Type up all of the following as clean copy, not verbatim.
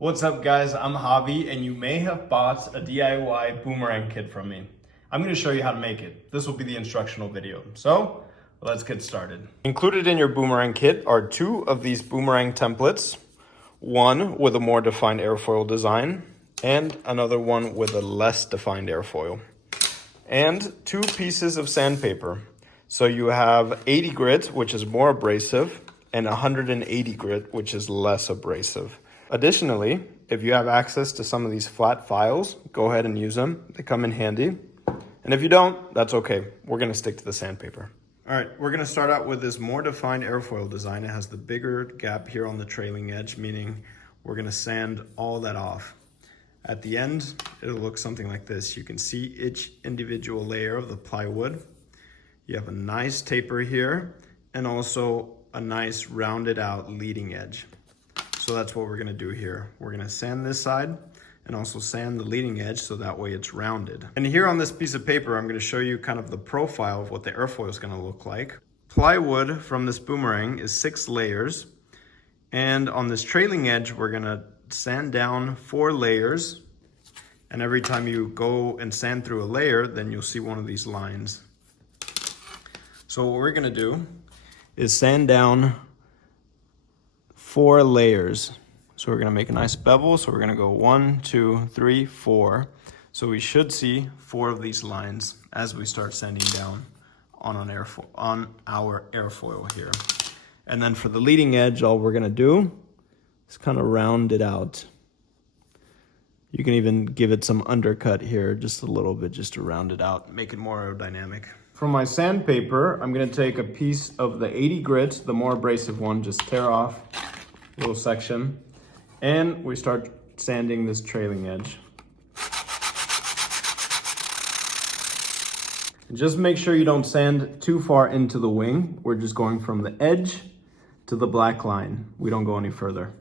What's up guys, I'm Javi and you may have bought a DIY boomerang kit from me. I'm going to show you how to make it. This will be the instructional video. So let's get started. Included in your boomerang kit are two of these boomerang templates. One with a more defined airfoil design and another one with a less defined airfoil. And two pieces of sandpaper. So you have 80 grit, which is more abrasive, and 180 grit, which is less abrasive. Additionally, if you have access to some of these flat files, go ahead and use them. They come in handy. And if you don't, that's okay. We're gonna stick to the sandpaper. All right, we're gonna start out with this more defined airfoil design. It has the bigger gap here on the trailing edge, meaning we're gonna sand all that off. At the end, it'll look something like this. You can see each individual layer of the plywood. You have a nice taper here and also a nice rounded out leading edge. So that's what we're gonna do here. We're gonna sand this side and also sand the leading edge so that way it's rounded. And here on this piece of paper, I'm gonna show you kind of the profile of what the airfoil is gonna look like. Plywood from this boomerang is 6 layers. And on this trailing edge, we're gonna sand down 4 layers. And every time you go and sand through a layer, then you'll see one of these lines. So what we're gonna do is sand down 4 layers. So we're gonna make a nice bevel. So we're gonna go 1, 2, 3, 4. So we should see 4 of these lines as we start sanding down on our airfoil here. And then for the leading edge, all we're gonna do is kind of round it out. You can even give it some undercut here, just a little bit, just to round it out, make it more aerodynamic. For my sandpaper, I'm gonna take a piece of the 80 grit, the more abrasive one, just tear off a little section, and we start sanding this trailing edge. And just make sure you don't sand too far into the wing. We're just going from the edge to the black line. We don't go any further.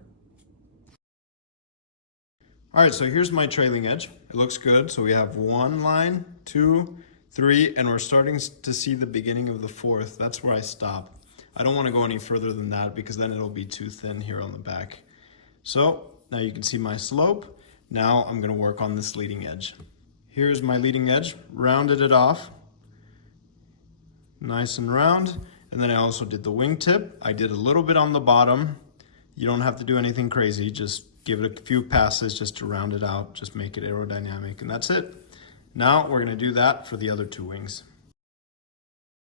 All right, so here's my trailing edge. It looks good. So we have 1 line, 2, 3, and we're starting to see the beginning of the 4th. That's where I stop. I don't want to go any further than that because then it'll be too thin here on the back. So now you can see my slope. Now I'm going to work on this leading edge. Here's my leading edge, rounded it off. Nice and round. And then I also did the wingtip. I did a little bit on the bottom. You don't have to do anything crazy. Just give it a few passes just to round it out. Just make it aerodynamic, and that's it. Now we're gonna do that for the other 2 wings.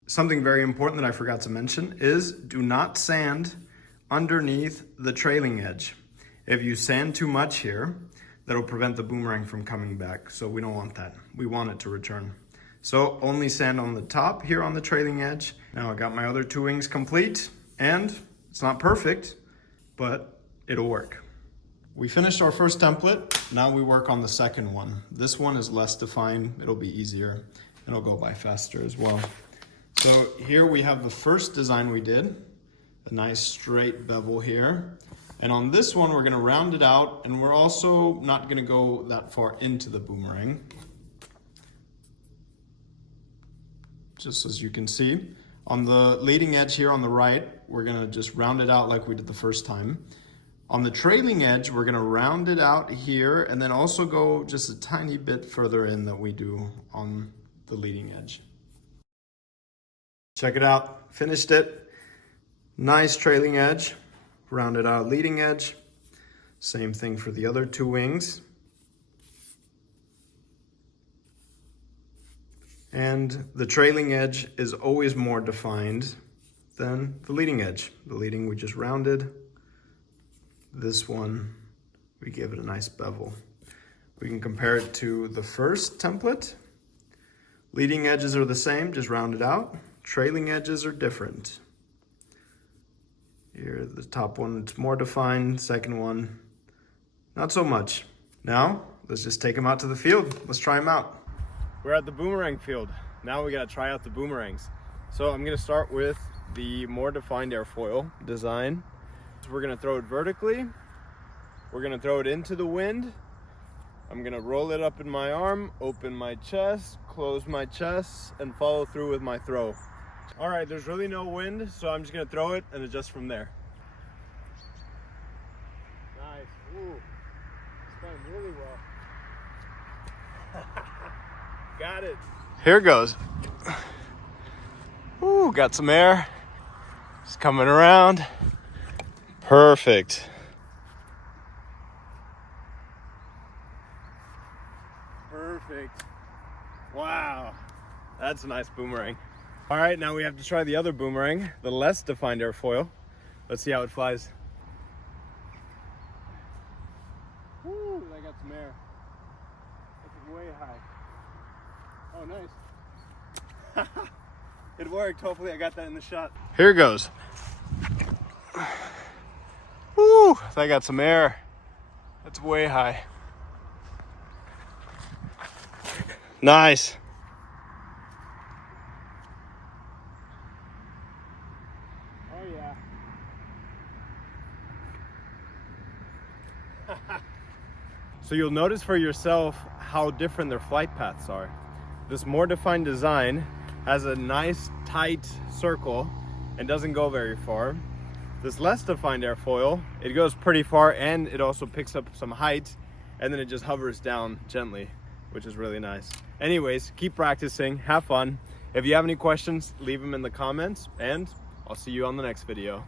Something very important that I forgot to mention is do not sand underneath the trailing edge. If you sand too much here, that'll prevent the boomerang from coming back. So we don't want that. We want it to return. So only sand on the top here on the trailing edge. Now I got my other 2 wings complete, and it's not perfect, but it'll work. We finished our first template. Now we work on the second one. This one is less defined. It'll be easier. It'll go by faster as well. So here we have the first design we did, a nice straight bevel here. And on this one, we're gonna round it out, and we're also not gonna go that far into the boomerang. Just as you can see. On the leading edge here on the right, we're gonna just round it out like we did the first time. On the trailing edge, we're gonna round it out here and then also go just a tiny bit further in than we do on the leading edge. Check it out, finished it. Nice trailing edge, rounded out leading edge. Same thing for the other 2 wings. And the trailing edge is always more defined than the leading edge. The leading we just rounded. This one, we give it a nice bevel. We can compare it to the first template. Leading edges are the same, just rounded out. Trailing edges are different. Here, the top one, it's more defined. Second one, not so much. Now, let's just take them out to the field. Let's try them out. We're at the boomerang field. Now we gotta try out the boomerangs. So I'm gonna start with the more defined airfoil design. We're gonna throw it vertically. We're gonna throw it into the wind. I'm gonna roll it up in my arm, open my chest, close my chest, and follow through with my throw. All right, there's really no wind, so I'm just gonna throw it and adjust from there. Nice. Ooh. going really well. Got it. Here goes. Ooh, got some air. It's coming around. Perfect. Perfect. Wow. That's a nice boomerang. All right, now we have to try the other boomerang, the less defined airfoil. Let's see how it flies. Woo, I got some air. That's way high. Oh, nice. It worked. Hopefully I got that in the shot. Here goes. Woo, that got some air. That's way high. Nice. Oh yeah. So you'll notice for yourself how different their flight paths are. This more defined design has a nice tight circle and doesn't go very far. This less defined airfoil, it goes pretty far and it also picks up some height and then it just hovers down gently, which is really nice. Anyways, keep practicing, have fun. If you have any questions, leave them in the comments and I'll see you on the next video.